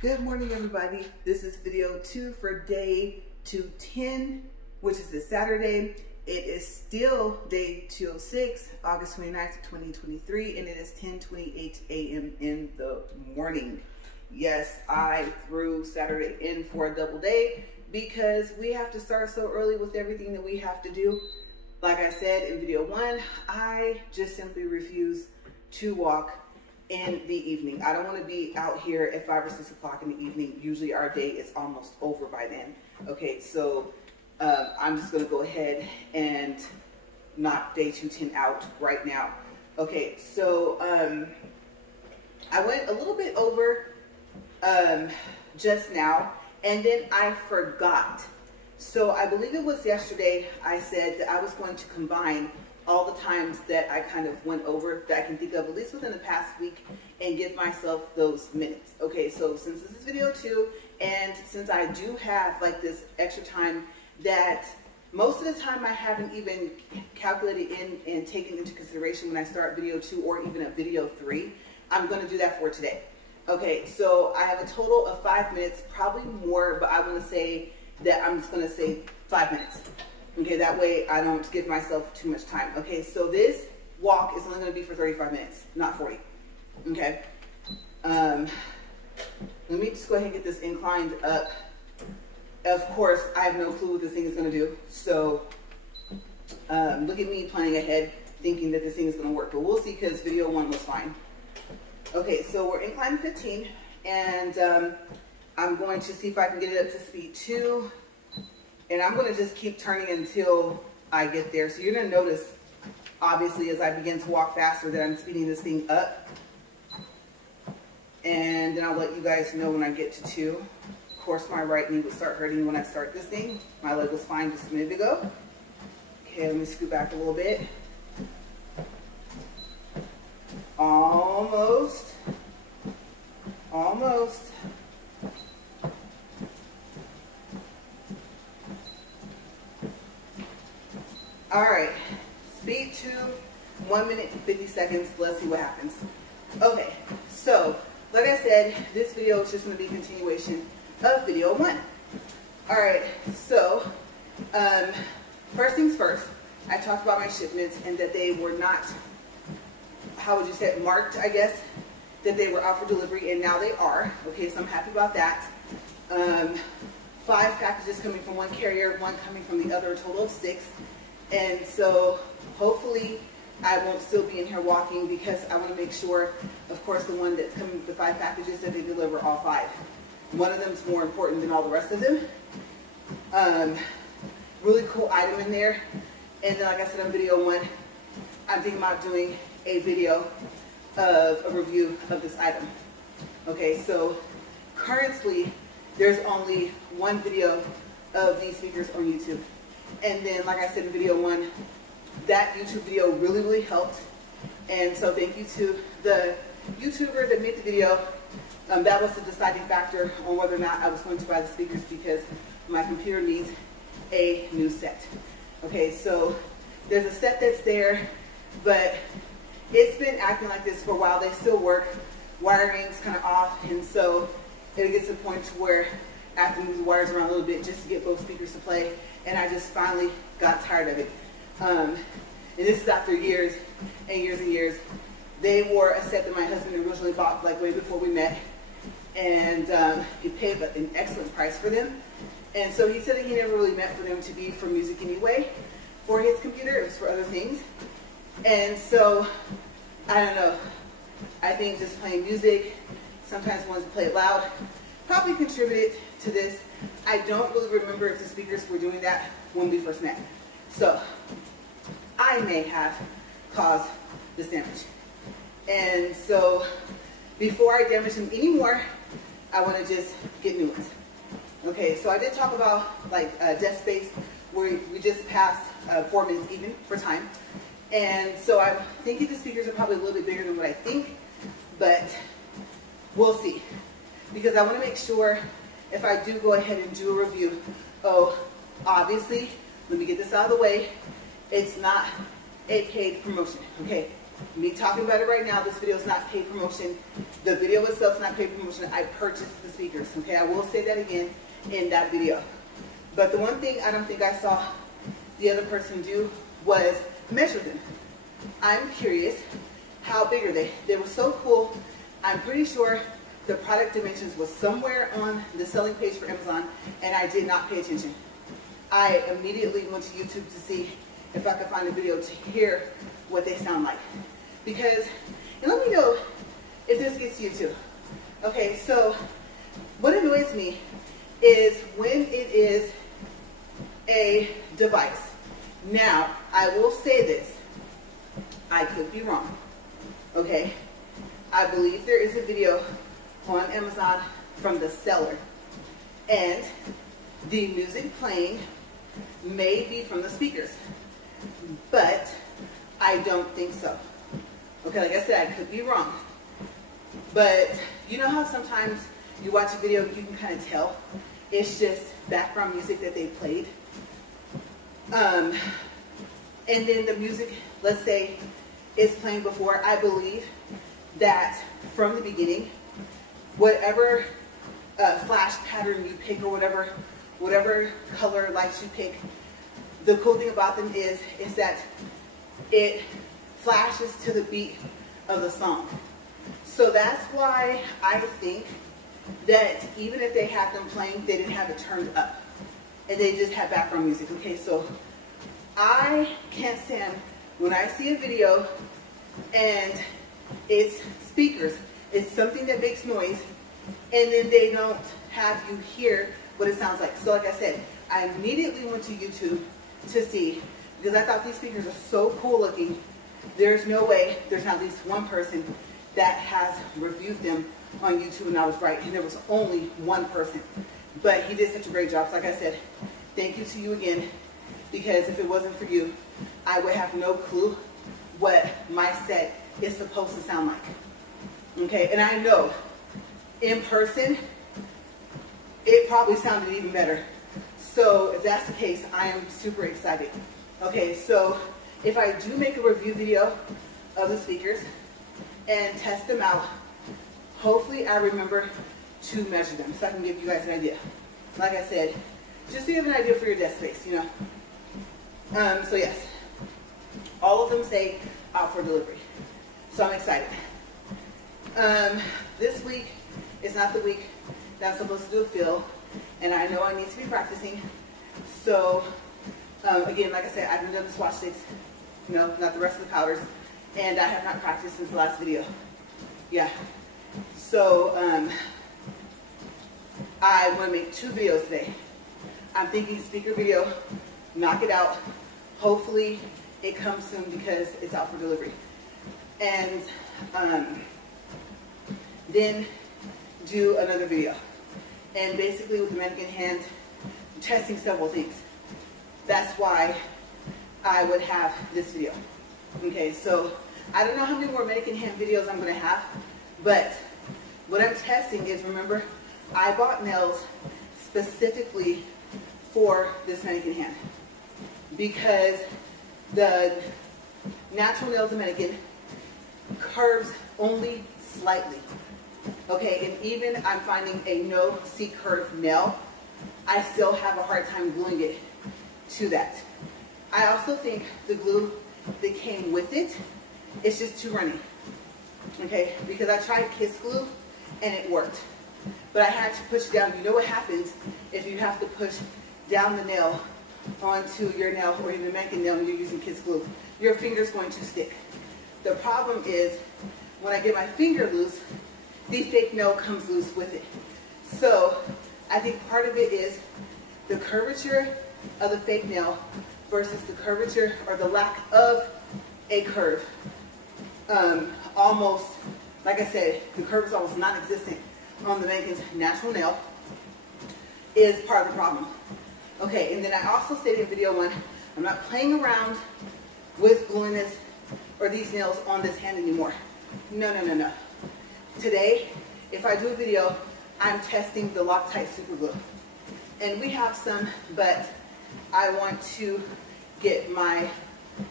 Good morning, everybody. This is video 2 for day 210, which is this Saturday. It is still day 206, August 29th, 2023, and it is 10:28 a.m. in the morning. Yes, I threw Saturday in for a double day because we have to start so early with everything that we have to do. Like I said in video 1, I just simply refuse to walk in the evening. I don't want to be out here at 5 or 6 o'clock in the evening. Usually our day is almost over by then. Okay, so I'm just going to go ahead and knock day 210 out right now. Okay, so I went a little bit over just now, and then I forgot. So I believe it was yesterday I said that I was going to combine all the times that I kind of went over that I can think of, at least within the past week, and give myself those minutes. Okay, so since this is video 2, and since I do have like this extra time that most of the time I haven't even calculated in and taken into consideration when I start video 2 or even a video 3, I'm going to do that for today. Okay, so I have a total of 5 minutes, probably more, but I want to say that I'm just going to say 5 minutes. Okay, that way I don't give myself too much time. Okay, so this walk is only going to be for 35 minutes, not 40. Okay. Let me just go ahead and get this inclined up. Of course, I have no clue what this thing is going to do. So look at me planning ahead, thinking that this thing is going to work. But we'll see, because video 1 was fine. Okay, so we're incline 15, and I'm going to see if I can get it up to speed 2. And I'm going to just keep turning until I get there. So you're going to notice, obviously, as I begin to walk faster, that I'm speeding this thing up. And then I'll let you guys know when I get to 2. Of course, my right knee would start hurting when I start this thing. My leg was fine just a minute ago. Okay, let me scoot back a little bit. Almost. Almost. All right, speed 2, 1 minute and 50 seconds. Let's see what happens. Okay, so like I said, this video is just going to be a continuation of video 1. All right, so first things first, I talked about my shipments and that they were not, how would you say it, marked, I guess, that they were out for delivery, and now they are. Okay, so I'm happy about that. 5 packages coming from 1 carrier, 1 coming from the other, a total of 6. And so hopefully I won't still be in here walking, because I want to make sure, of course, the one that's coming with the 5 packages, that they deliver all 5. One of them is more important than all the rest of them. Really cool item in there. And then, like I said on video 1, I'm thinking about doing a video of a review of this item. Okay, so currently there's only 1 video of these speakers on YouTube. And then, like I said in video 1, that YouTube video really, really helped. And so thank you to the YouTuber that made the video. That was the deciding factor on whether or not I was going to buy the speakers, because my computer needs a new set. Okay, so there's a set that's there, but it's been acting like this for a while. They still work. Wiring's kind of off, and so it gets to the point to where I have to move the wires around a little bit just to get both speakers to play. And I just finally got tired of it. And this is after years and years and years. They were a set that my husband originally bought like way before we met. And he paid an excellent price for them. And so he said that he never really meant for them to be for music anyway for his computer. It was for other things. And so, I don't know. I think just playing music, sometimes wanted to play it loud, probably contributed to this. I don't really remember if the speakers were doing that when we first met. So I may have caused this damage. And so before I damage them anymore, I want to just get new ones. Okay, so I did talk about like desk space, where we just passed 4 minutes even for time. And so I'm thinking the speakers are probably a little bit bigger than what I think, but we'll see. Because I want to make sure, if I do go ahead and do a review, obviously, let me get this out of the way, it's not a paid promotion, okay? Me talking about it right now, this video is not paid promotion. The video itself is not paid promotion. I purchased the speakers, okay? I will say that again in that video. But the one thing I don't think I saw the other person do was measure them. I'm curious, how big are they? They were so cool. I'm pretty sure the product dimensions was somewhere on the selling page for Amazon, and I did not pay attention. I immediately went to YouTube to see if I could find a video to hear what they sound like. Because, and let me know if this gets you too. Okay, so what annoys me is when it is a device. Now, I will say this. I could be wrong. Okay? I believe there is a video on Amazon from the seller. And the music playing may be from the speakers. But I don't think so. Okay, like I said, I could be wrong. But you know how sometimes you watch a video, you can kind of tell it's just background music that they played? And then the music, let's say, is playing before. I believe that from the beginning, whatever flash pattern you pick or whatever color lights you pick, the cool thing about them is that it flashes to the beat of the song. So that's why I think that even if they had them playing, they didn't have it turned up. And they just had background music. Okay, so I can't stand when I see a video and it's speakers, it's something that makes noise, and then they don't have you hear what it sounds like. So like I said, I immediately went to YouTube to see, because I thought these speakers are so cool looking. There's no way there's not at least one person that has reviewed them on YouTube, and I was right, and there was only one person. But he did such a great job. So like I said, thank you to you again, because if it wasn't for you, I would have no clue what my set is supposed to sound like. Okay, and I know in person, it probably sounded even better. So if that's the case, I am super excited. Okay, so if I do make a review video of the speakers and test them out, hopefully I remember to measure them so I can give you guys an idea. Like I said, just so you have an idea for your desk space, you know. So yes, all of them say out for delivery. So I'm excited. This week is not the week that I'm supposed to do a fill, and I know I need to be practicing. So again, like I said, I haven't done the swatch sticks, you know, not the rest of the powders, and I have not practiced since the last video. Yeah. So I want to make 2 videos today. I'm thinking speaker video, knock it out. Hopefully it comes soon because it's out for delivery. And then do another video. And basically with the mannequin hand, testing several things. That's why I would have this video. Okay, so I don't know how many more mannequin hand videos I'm going to have, but what I'm testing is, remember, I bought nails specifically for this mannequin hand because the natural nails of mannequin curves only slightly. Okay, and even I'm finding a no C-curve nail, I still have a hard time gluing it to that. I also think the glue that came with it is just too runny. Okay, because I tried Kiss Glue and it worked. But I had to push down. You know what happens if you have to push down the nail onto your nail or even mannequin nail and you're using Kiss Glue? Your finger's going to stick. The problem is when I get my finger loose, the fake nail comes loose with it. So I think part of it is the curvature of the fake nail versus the curvature or the lack of a curve. Almost, like I said, the curve is almost non-existent on the mannequin's natural nail is part of the problem. Okay, and then I also stated in video 1, I'm not playing around with gluing this or these nails on this hand anymore. No, no, no, no. Today, if I do a video, I'm testing the Loctite Super Glue. And we have some, but I want to get my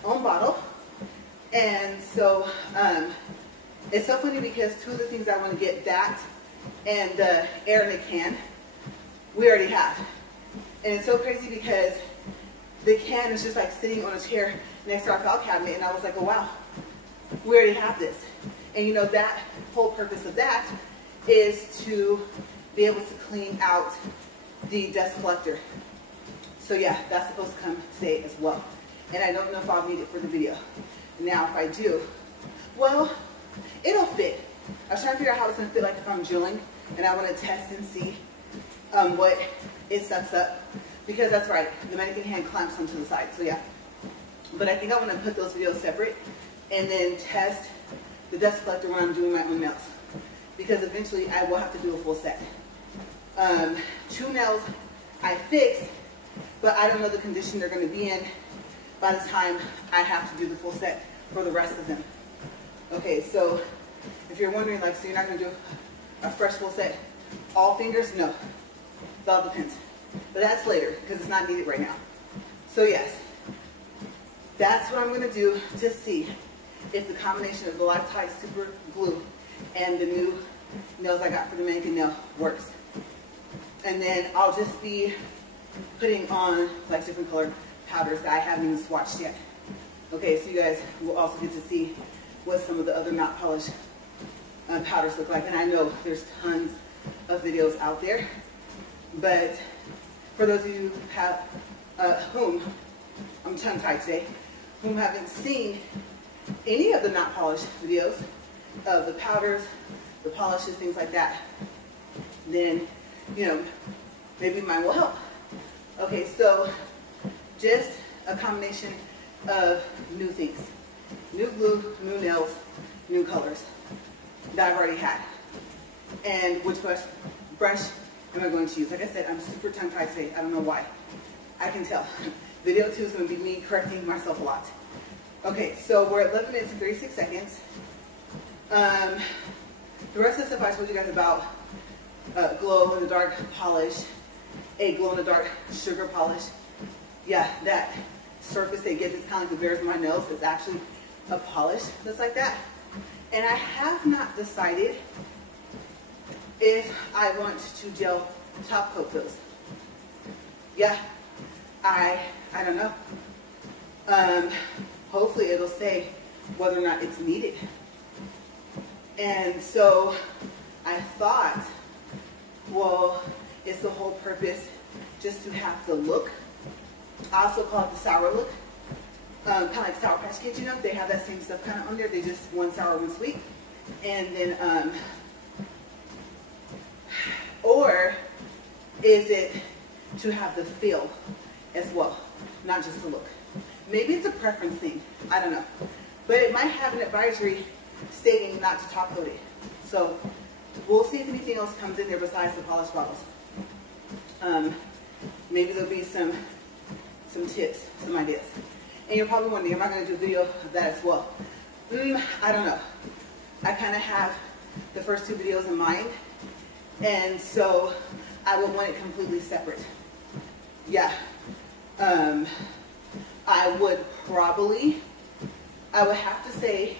own bottle And so it's so funny because two of the things I want to get, that and the air in a can, we already have. And it's so crazy because the can is just like sitting on a chair next to our file cabinet, and I was like, oh wow, we already have this. And you know, that whole purpose of that is to be able to clean out the dust collector. So yeah, that's supposed to come today as well. And I don't know if I'll need it for the video. Now if I do, well, it'll fit. I was trying to figure out how it's going to fit like if I'm drilling, and I want to test and see what it sucks up. Because that's right, the mannequin hand clamps onto the side, so yeah. But I think I want to put those videos separate and then test the dust collector when I'm doing my own nails. Because eventually I will have to do a full set. 2 nails I fixed, but I don't know the condition they're going to be in by the time I have to do the full set for the rest of them. Okay, so if you're wondering, like, so you're not going to do a fresh full set, all fingers? No, it all depends. But that's later, because it's not needed right now. So yes, that's what I'm going to do to see if the combination of the Loctite Super Glue and the new nails I got for the mannequin nail works. And then I'll just be putting on like different color powders that I haven't even swatched yet. Okay, so you guys will also get to see what some of the other not polished powders look like. And I know there's tons of videos out there, but for those of you who have, whom, I'm tongue-tied today, whom haven't seen any of the not polished videos of the powders, the polishes, things like that, then, you know, maybe mine will help. Okay, so just a combination of new things. New glue, new nails, new colors that I've already had. And which brush am I going to use? Like I said, I'm super tongue-tied today. I don't know why. I can tell. Video 2 is going to be me correcting myself a lot. Okay, so we're at 11 minutes and 36 seconds. The rest of the stuff I told you guys about, glow-in-the-dark polish, a glow-in-the-dark sugar polish. Yeah, that surface they give, it's kind of like the bears in my nose, it's actually a polish that's like that. And I have not decided if I want to gel top coat those. Yeah, I don't know. Hopefully it'll say whether or not it's needed. And so I thought, well, it's the whole purpose just to have the look. I also call it the sour look. Kind of like Sour Patch Kids, you know, they have that same stuff kind of on there. They just one sour, one sweet. And then, or is it to have the feel as well, not just the look? Maybe it's a preference thing, I don't know. But it might have an advisory stating not to top coat it. So we'll see if anything else comes in there besides the polished bottles. Maybe there'll be some tips, some ideas. And you're probably wondering, am I going to do a video of that as well? I don't know. I kind of have the first 2 videos in mind, and so I would want it completely separate. Yeah. I would have to say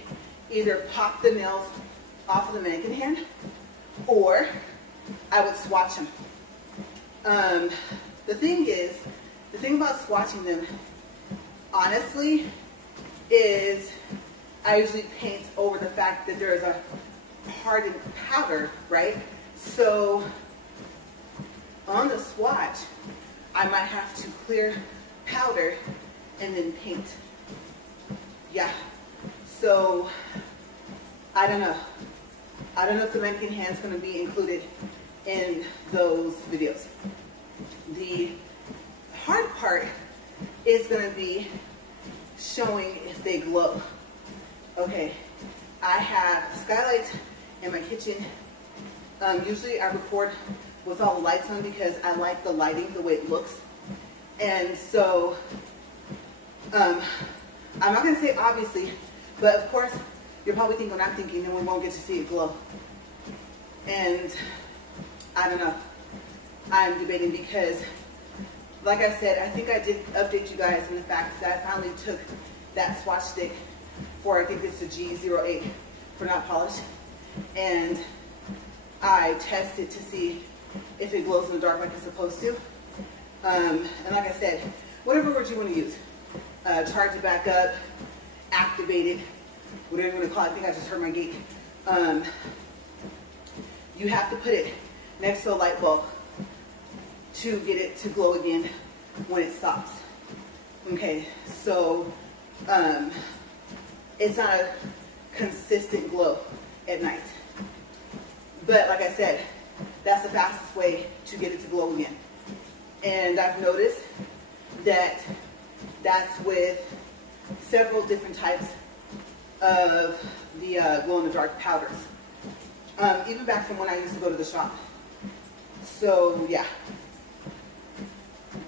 either pop the nails off of the mannequin hand, or I would swatch them. The thing about swatching them, honestly, is I usually paint over the fact that there is a hardened powder, right? So on the swatch, I might have to clear powder and then paint. Yeah. So I don't know. I don't know if the mannequin hand's going to be included in those videos. The hard part is going to be showing if they glow. Okay, I have skylights in my kitchen. Usually I record with all the lights on because I like the lighting, the way it looks. And so, I'm not going to say obviously, but of course, you're probably thinking what I'm thinking, and we won't get to see it glow. And I don't know. I'm debating because, like I said, I think I did update you guys on the fact that I finally took that swatch stick for, I think it's the G08 for not polished. And I test it to see if it glows in the dark like it's supposed to. And like I said, whatever word you want to use. Charge it back up, activate it, whatever you want to call it. I think I just heard my gate. You have to put it next to a light bulb to get it to glow again when it stops. Okay, so it's not a consistent glow at night. But like I said, that's the fastest way to get it to glow again. And I've noticed that that's with several different types of the glow-in-the-dark powders. Even back from when I used to go to the shop. So yeah,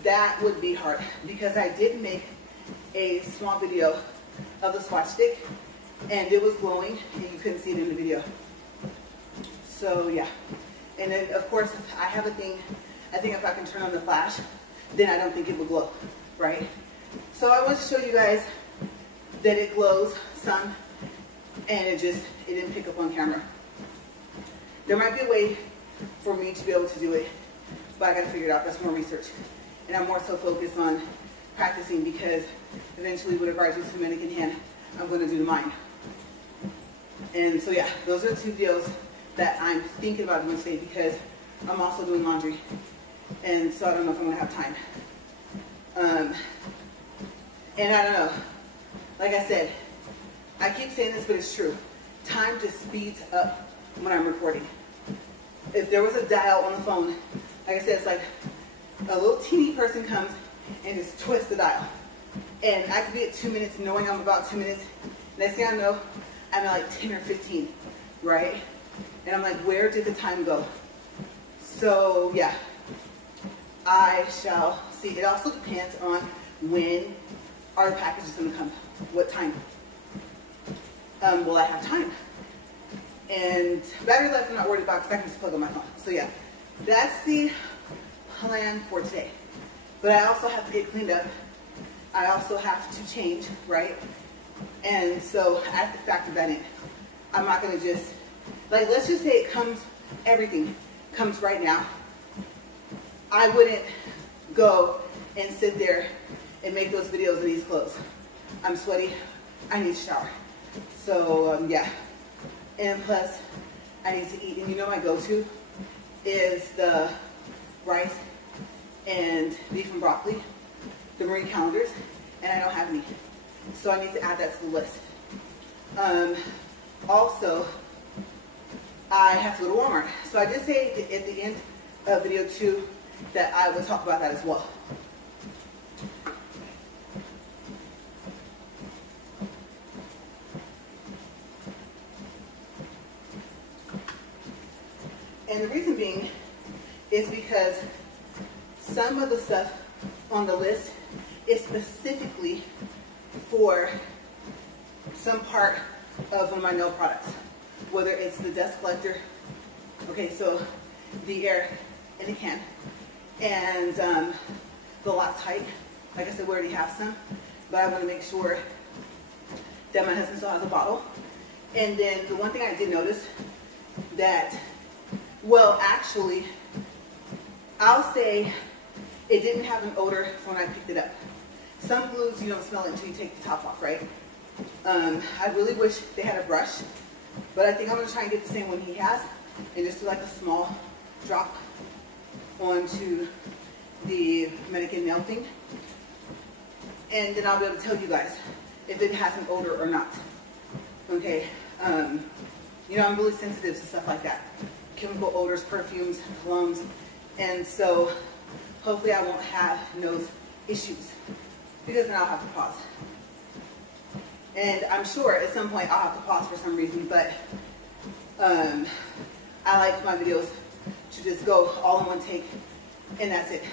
that would be hard because I did make a small video of the swatch stick and it was glowing and you couldn't see it in the video. So yeah, and then of course I have a thing, I think if I can turn on the flash, then I don't think it will glow, right? So I want to show you guys that it glows some and it didn't pick up on camera. There might be a way for me to be able to do it, but I got to figure it out. That's more research. And I'm more so focused on practicing because eventually whatever I do to mannequin hand, I'm going to do to mine. And so yeah, those are the two videos that I'm thinking about doing today because I'm also doing laundry. And so I don't know if I'm going to have time. And I don't know. Like I said, I keep saying this, but it's true. Time just speeds up when I'm recording. If there was a dial on the phone, like I said, it's like a little teeny person comes and just twists the dial. And I could be at 2 minutes knowing I'm about 2 minutes. Next thing I know, I'm at like 10 or 15, right? And I'm like, where did the time go? So yeah, I shall see. It also depends on when are the packages going to come, what time. Will I have time? And battery life I'm not worried about because I can just plug on my phone. So yeah, that's the plan for today. But I also have to get cleaned up. I also have to change, right? And so I have to factor that in. I'm not going to just, like, let's just say it comes, everything comes right now. I wouldn't go and sit there and make those videos in these clothes. I'm sweaty. I need a shower. So yeah. And plus, I need to eat. And you know my go-to is the rice and beef and broccoli, the Marie calendars, and I don't have any. So I need to add that to the list. Also, I have to go to Walmart. So I did say at the end of video 2 that I would talk about that as well. And the reason being is because some of the stuff on the list is specifically for some part of one of my nail products, whether it's the dust collector, okay, so the air in the can, and the Loctite. Like I said, we already have some, but I want to make sure that my husband still has a bottle. And then the one thing I did notice that, well, actually, I'll say it didn't have an odor when I picked it up. Some glues, you don't smell it until you take the top off, right? I really wish they had a brush, but I think I'm going to try and get the same one he has and just do like a small drop onto the mannequin nail thing. And then I'll be able to tell you guys if it has an odor or not. Okay? You know, I'm really sensitive to stuff like that. Chemical odors, perfumes, colognes, and so hopefully I won't have nose issues because then I'll have to pause. And I'm sure at some point I'll have to pause for some reason, but I like my videos to just go all in one take and that's it.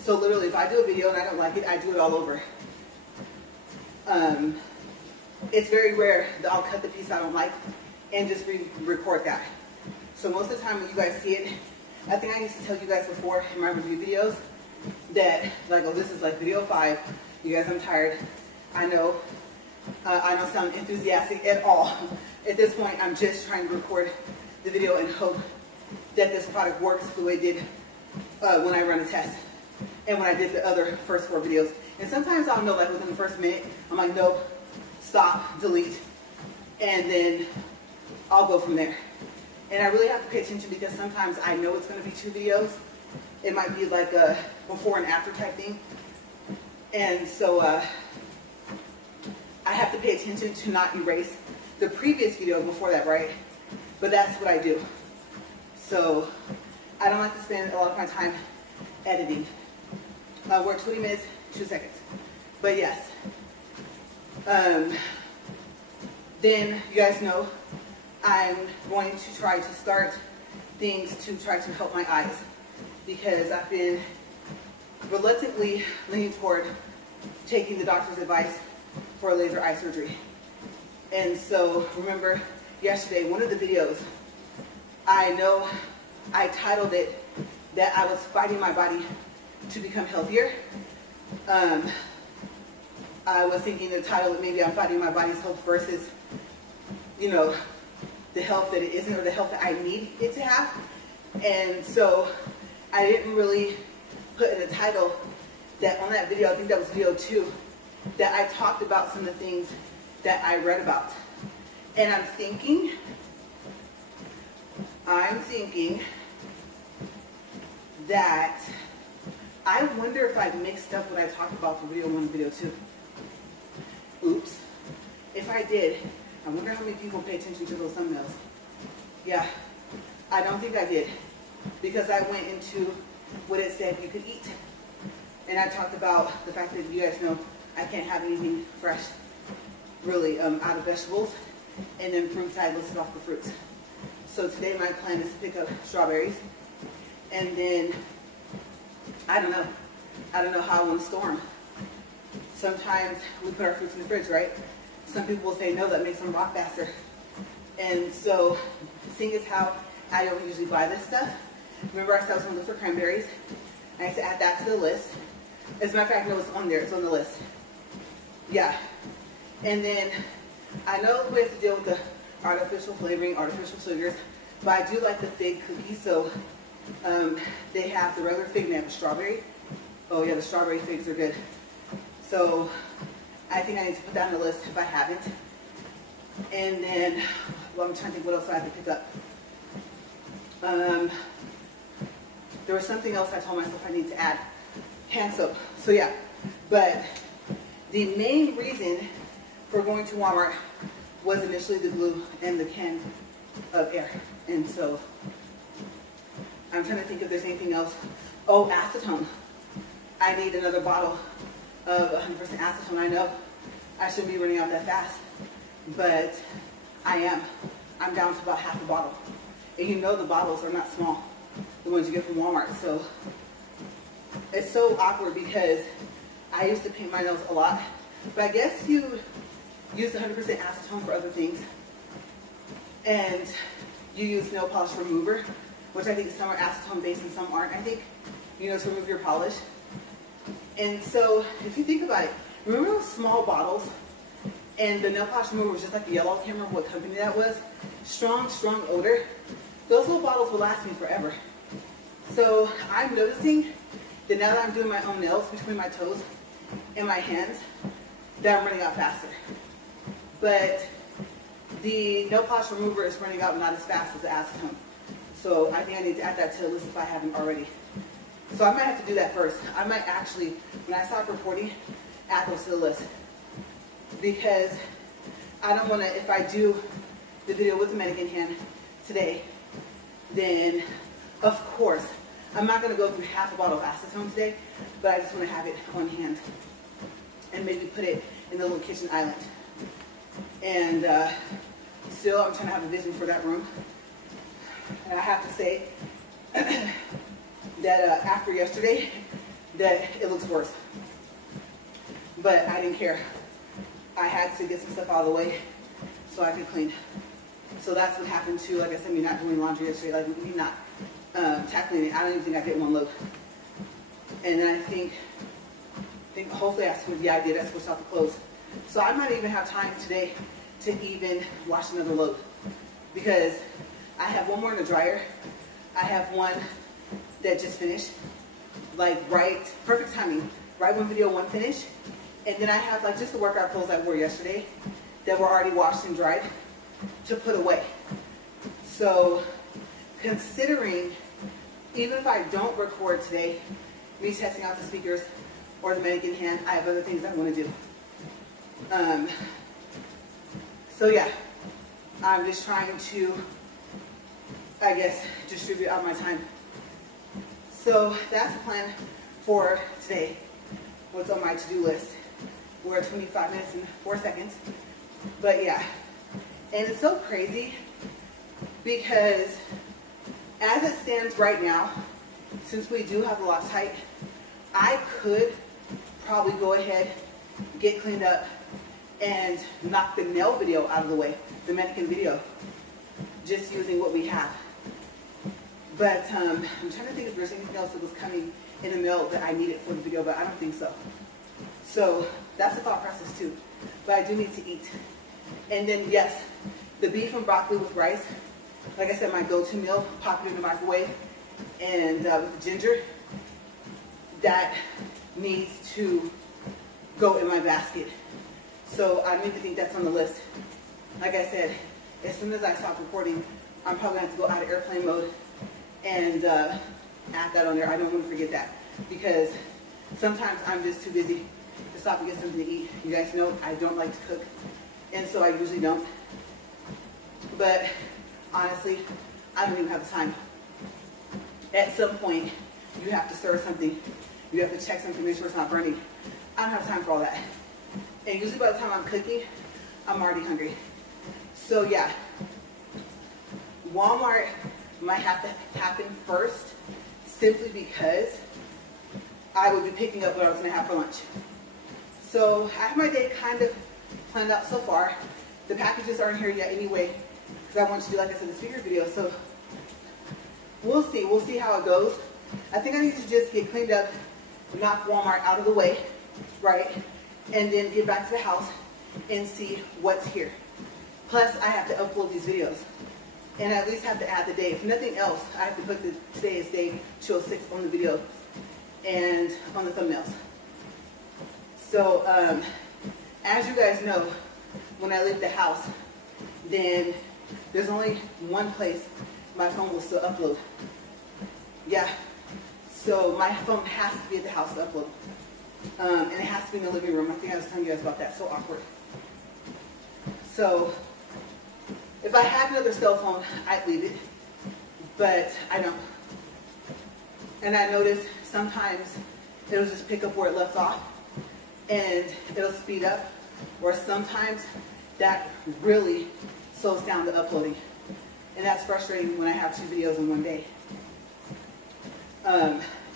So literally if I do a video and I don't like it, I do it all over. It's very rare that I'll cut the piece I don't like and just re-record that. So most of the time when you guys see it, I think I used to tell you guys before in my review videos that, like, oh, this is like video 5. You guys, I'm tired. I know. I don't sound enthusiastic at all. At this point, I'm just trying to record the video and hope that this product works the way it did when I run a test and when I did the other first 4 videos. And sometimes I'll know, like within the first minute, I'm like, nope, stop, delete, and then I'll go from there. And I really have to pay attention because sometimes I know it's going to be 2 videos. It might be like a before and after type thing. And so I have to pay attention to not erase the previous video before that, right? But that's what I do. So I don't like to spend a lot of my time editing. We're 20 minutes, 2 seconds. But yes. Then you guys know I'm going to try to start things to try to help my eyes because I've been reluctantly leaning toward taking the doctor's advice for a laser eye surgery. And so remember yesterday, one of the videos, I know I titled it that I was fighting my body to become healthier. I was thinking the title that maybe I'm fighting my body's health versus, you know, the health that it isn't or the health that I need it to have. And so I didn't really put in the title that on that video, I think that was video 2, that I talked about some of the things that I read about. And I'm thinking that I wonder if I mixed up what I talked about for video 1 and video 2. Oops. If I did, I wonder how many people pay attention to those thumbnails. Yeah, I don't think I did because I went into what it said you could eat. And I talked about the fact that you guys know I can't have anything fresh, really, out of vegetables. And then fruits, I listed off the fruits. So today my plan is to pick up strawberries. And then, I don't know how I want to store them. Sometimes we put our fruits in the fridge, right? Some people will say, no, that makes them rot faster. And so, seeing as how I don't usually buy this stuff, remember I said I was going to look for cranberries? I used to add that to the list. As a matter of fact, no, it's on there. It's on the list. Yeah. And then, I know we have to deal with the artificial flavoring, artificial sugars, but I do like the fig cookies. So, they have the regular fig and they have a strawberry. Oh yeah, the strawberry figs are good. So, I think I need to put that on the list if I haven't. And then, well, I'm trying to think what else I have to pick up. There was something else I told myself I need to add. Hand soap. So yeah, but the main reason for going to Walmart was initially the glue and the can of air. And so, I'm trying to think if there's anything else. Oh, acetone. I need another bottle of 100% acetone. I know I shouldn't be running out that fast, but I am. I'm down to about half a bottle. And you know the bottles are not small, the ones you get from Walmart. So it's so awkward because I used to paint my nails a lot, but I guess you use 100% acetone for other things. And you use nail polish remover, which I think some are acetone based and some aren't. I think, you know, to remove your polish. And so if you think about it, remember those small bottles? And the nail polish remover was just like the yellow, I can't remember what company that was. Strong, strong odor. Those little bottles will last me forever. So I'm noticing that now that I'm doing my own nails between my toes and my hands, that I'm running out faster. But the nail polish remover is running out not as fast as the acetone. So I think I need to add that to the list if I haven't already. So I might have to do that first. I might actually, when I stop recording, add those to the list. Because I don't want to, if I do the video with the mannequin hand today, then of course, I'm not going to go through half a bottle of acetone today, but I just want to have it on hand. And maybe put it in the little kitchen island. And still, I'm trying to have a vision for that room. And I have to say that after yesterday, that it looks worse. But I didn't care. I had to get some stuff out of the way so I could clean. So that's what happened too. Like I said, me not doing laundry yesterday, like me not tackling it. I don't even think I did one load. And then I think hopefully I switched, yeah I did, I switched out the clothes. So I might even have time today to even wash another load, because I have one more in the dryer. I have one that just finished, like perfect timing, right when video one finished. And then I have like just the workout clothes I wore yesterday that were already washed and dried to put away. So considering, even if I don't record today, me testing out the speakers or the mannequin hand, I have other things I want to do. So yeah, I'm just trying to, I guess, distribute out my time. So that's the plan for today. What's on my to-do list. We're at 25 minutes and 4 seconds. But yeah, and it's so crazy because as it stands right now, since we do have the locks tight, I could probably go ahead, get cleaned up, and knock the nail video out of the way, the mannequin video, just using what we have. But I'm trying to think if there's anything else that was coming in the mail that I needed for the video, but I don't think so. So that's the thought process too. But I do need to eat. And then yes, the beef and broccoli with rice, like I said, my go-to meal, pop it in the microwave, and with the ginger, that needs to go in my basket. So I don't even think that's on the list. Like I said, as soon as I stop recording, I'm probably going to have to go out of airplane mode and add that on there. I don't want to forget that, because sometimes I'm just too busy to stop and get something to eat. You guys know I don't like to cook, and so I usually don't. But honestly, I don't even have the time. At some point, you have to stir something. You have to check something, make sure it's not burning. I don't have time for all that. And usually by the time I'm cooking, I'm already hungry. So yeah, Walmart might have to happen first, simply because I would be picking up what I was going to have for lunch. So I have my day kind of planned out so far. The packages aren't here yet anyway, because I want to do, like I said, the speaker video. So we'll see. We'll see how it goes. I think I need to just get cleaned up, knock Walmart out of the way, right? And then get back to the house and see what's here. Plus, I have to upload these videos. And I at least have to add the day. If nothing else, I have to put today's day 206 on the video and on the thumbnails. So, as you guys know, when I leave the house, then there's only one place my phone will still upload. Yeah. So my phone has to be at the house to upload. And it has to be in the living room. I think I was telling you guys about that. So awkward. So if I had another cell phone, I'd leave it. But I don't. And I notice sometimes it'll just pick up where it left off and it'll speed up. Or sometimes that really slows down the uploading. And that's frustrating when I have 2 videos in one day.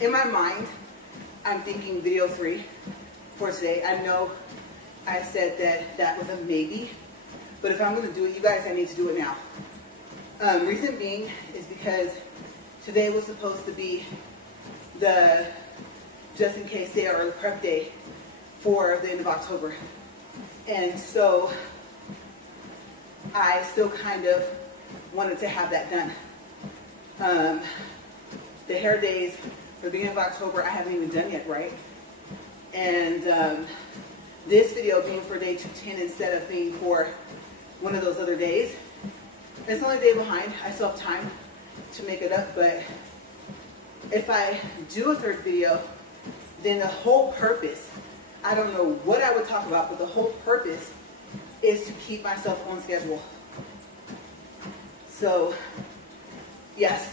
In my mind, I'm thinking video 3 for today. I know I said that that was a maybe, but if I'm going to do it, you guys, I need to do it now. Reason being is because today was supposed to be the just in case day or the prep day for the end of October. And so I still kind of wanted to have that done. The hair days for the beginning of October, I haven't even done yet, right? And this video being for day 210 instead of being for one of those other days. It's only a day behind. I still have time to make it up, but if I do a 3rd video, then the whole purpose, I don't know what I would talk about, but the whole purpose is to keep myself on schedule. So, yes,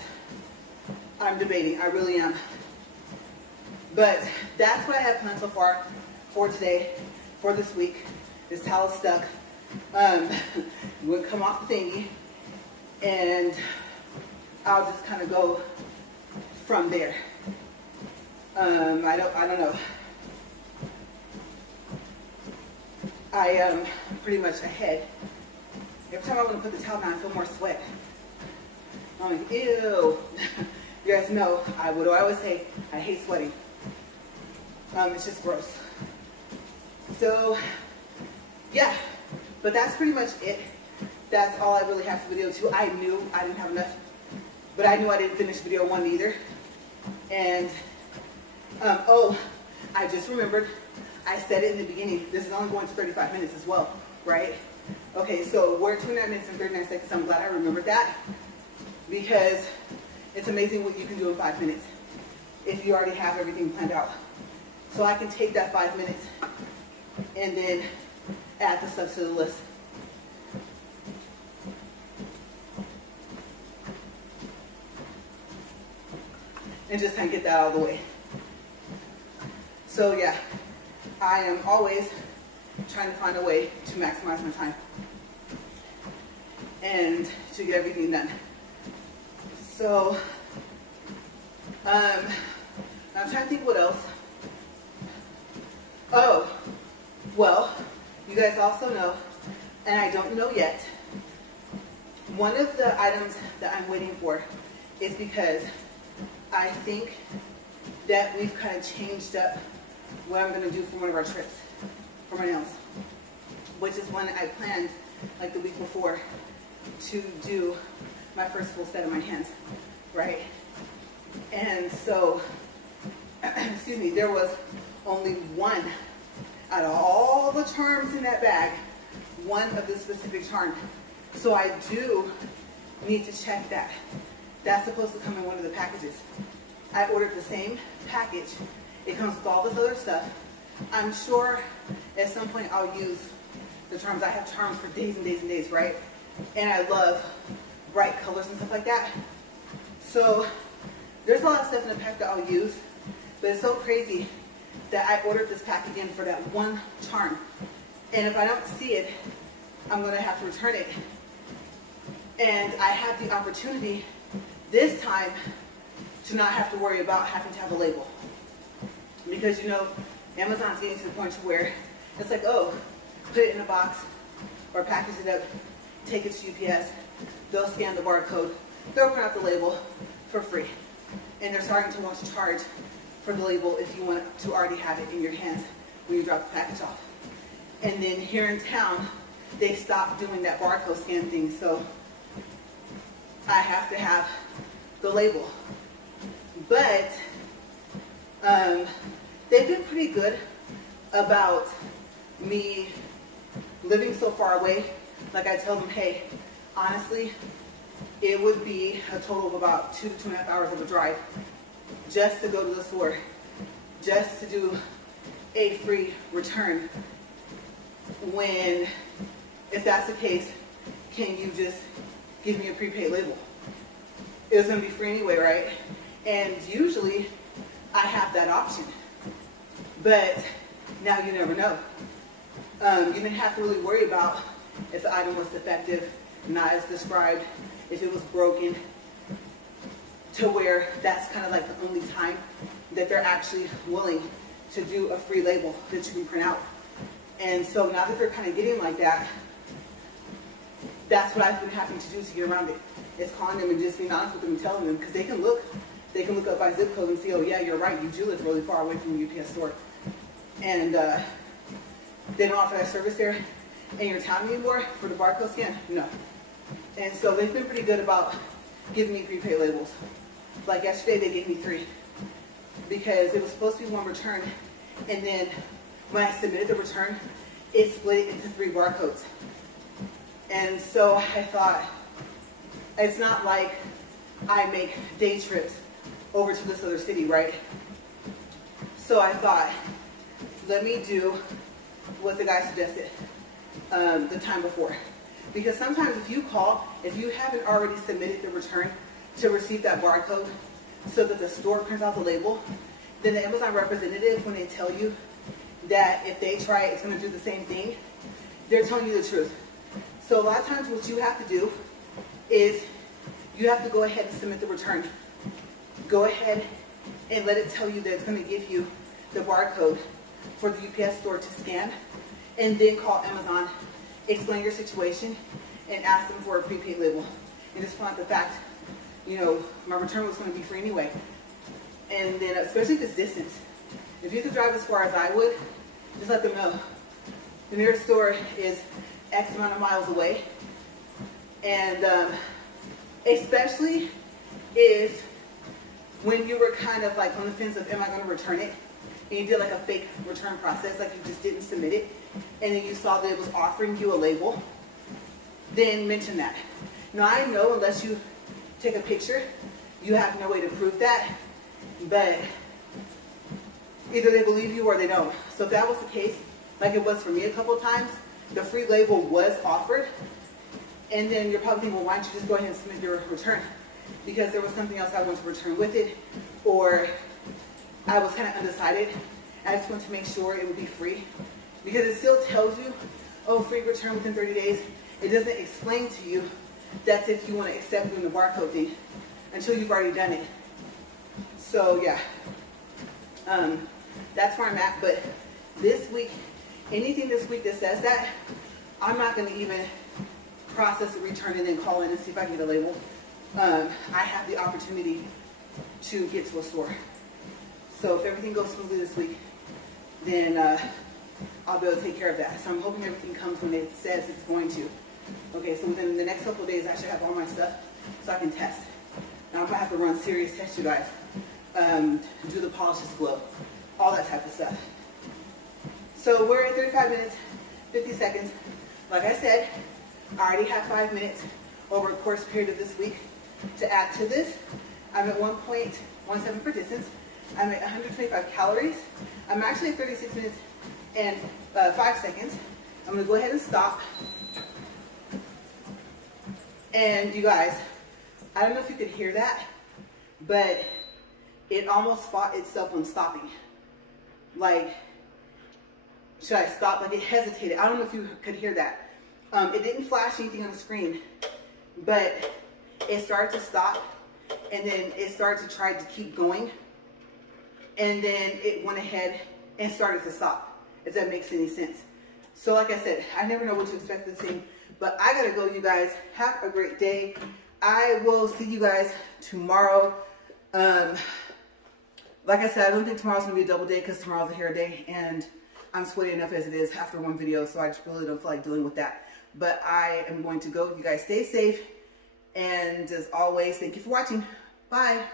I'm debating. I really am. But that's what I have planned so far for today, for this week. This towel is stuck. We'll come off the thingy, and I'll just kind of go from there. I don't know. I am pretty much ahead. Every time I want to put the towel down, I feel more sweat. I'm like, ew. You guys know, what do I always say? I hate sweating. It's just gross. So, yeah, but that's pretty much it. That's all I really have for video 2. I knew I didn't have enough, but I knew I didn't finish video 1 either. And, oh, I just remembered, I said it in the beginning, this is only going to 35 minutes as well, right? Okay, so we're 29 minutes and 39 seconds. I'm glad I remembered that, because it's amazing what you can do in 5 minutes if you already have everything planned out. So I can take that 5 minutes and then add the stuff to the list. And just kind of get that out of the way. So yeah, I am always trying to find a way to maximize my time and to get everything done. So, I'm trying to think what else. Oh, well, you guys also know, and I don't know yet, one of the items that I'm waiting for is because I think that we've kind of changed up what I'm going to do for one of our trips for my nails, which is one I planned like the week before to do my first full set of my hands, right? And so, excuse me, there was only one out of all the charms in that bag, one of the specific charm. So I do need to check that. That's supposed to come in one of the packages. I ordered the same package. It comes with all this other stuff. I'm sure at some point I'll use the charms. I have charms for days and days and days, right? And I love bright colors and stuff like that. So there's a lot of stuff in the pack that I'll use, but it's so crazy that I ordered this pack again for that one charm. And if I don't see it, I'm gonna have to return it. And I have the opportunity this time to not have to worry about having to have a label. Because, you know, Amazon's getting to the point to where it's like, oh, put it in a box or package it up, take it to UPS, they'll scan the barcode, they'll print out the label for free. And they're starting to want to charge for the label if you want to already have it in your hands when you drop the package off. And then here in town, they stopped doing that barcode scan thing, so I have to have the label. But they've been pretty good about me living so far away. Like I tell them, hey, honestly, it would be a total of about 2 to 2.5 hours of a drive just to go to the store, just to do a free return. When, if that's the case, can you just give me a prepaid label? It's going to be free anyway, right? And usually I have that option, but now you never know. You didn't have to really worry about if the item was defective, not as described, if it was broken, to where that's kind of like the only time that they're actually willing to do a free label that you can print out. And so now that they're kind of getting like that, that's what I've been having to do to get around it. It's calling them and just being honest with them and telling them, because they can look up by zip code and see, oh yeah, you're right, you do live really far away from the UPS store. And they don't offer that service there in your town anymore for the barcode scan? No. And so they've been pretty good about giving me prepaid labels. Like yesterday, they gave me 3 because it was supposed to be 1 return, and then when I submitted the return, it split into 3 barcodes. And so I thought, it's not like I make day trips over to this other city, right? So I thought, let me do what the guy suggested the time before. Because sometimes if you call, if you haven't already submitted the return to receive that barcode so that the store prints out the label, then the Amazon representative, when they tell you that if they try it, it's going to do the same thing, they're telling you the truth. So a lot of times what you have to do is you have to go ahead and submit the return. Go ahead and let it tell you that it's going to give you the barcode for the UPS store to scan, and then call Amazon, explain your situation, and ask them for a prepaid label. And just point out the fact, you know, my return was going to be free anyway. And then, especially if it's distance, if you could drive as far as I would, just let them know, the nearest store is X amount of miles away. And especially if when you were kind of like on the fence of, am I going to return it? And you did like a fake return process, like you just didn't submit it, and then you saw that it was offering you a label, then mention that. Now I know unless you take a picture, you have no way to prove that, but either they believe you or they don't. So if that was the case, like it was for me a couple of times, the free label was offered, and then you're probably thinking, well, why don't you just go ahead and submit your return? Because there was something else I wanted to return with it, or I was kind of undecided. I just wanted to make sure it would be free, because it still tells you, oh, free return within 30 days. It doesn't explain to you that's if you want to accept doing the barcode thing until you've already done it. So yeah, that's where I'm at. But this week, anything this week that says that, I'm not going to even process a return and then call in and see if I can get a label. I have the opportunity to get to a store. So if everything goes smoothly this week, then I'll be able to take care of that. So I'm hoping everything comes when it says it's going to. Okay, so within the next couple of days, I should have all my stuff so I can test. Now I'm going to have to run serious tests, you guys. Do the polishes glow, all that type of stuff. So we're at 35 minutes, 50 seconds. Like I said, I already have 5 minutes over the course period of this week to add to this. I'm at 1.17 for distance. I'm at 125 calories. I'm actually at 36 minutes and 5 seconds. I'm going to go ahead and stop. And you guys, I don't know if you could hear that, but it almost fought itself on stopping. Like, should I stop? Like, it hesitated. I don't know if you could hear that. It didn't flash anything on the screen, but it started to stop, and then it started to try to keep going, and then it went ahead and started to stop, if that makes any sense. So like I said, I never know what to expect this thing, but I gotta go, you guys. Have a great day. I will see you guys tomorrow. Like I said, I don't think tomorrow's gonna be a double day because tomorrow's a hair day, and I'm sweaty enough as it is after one video, so I just really don't feel like dealing with that. But I am going to go. You guys stay safe, and as always, thank you for watching. Bye.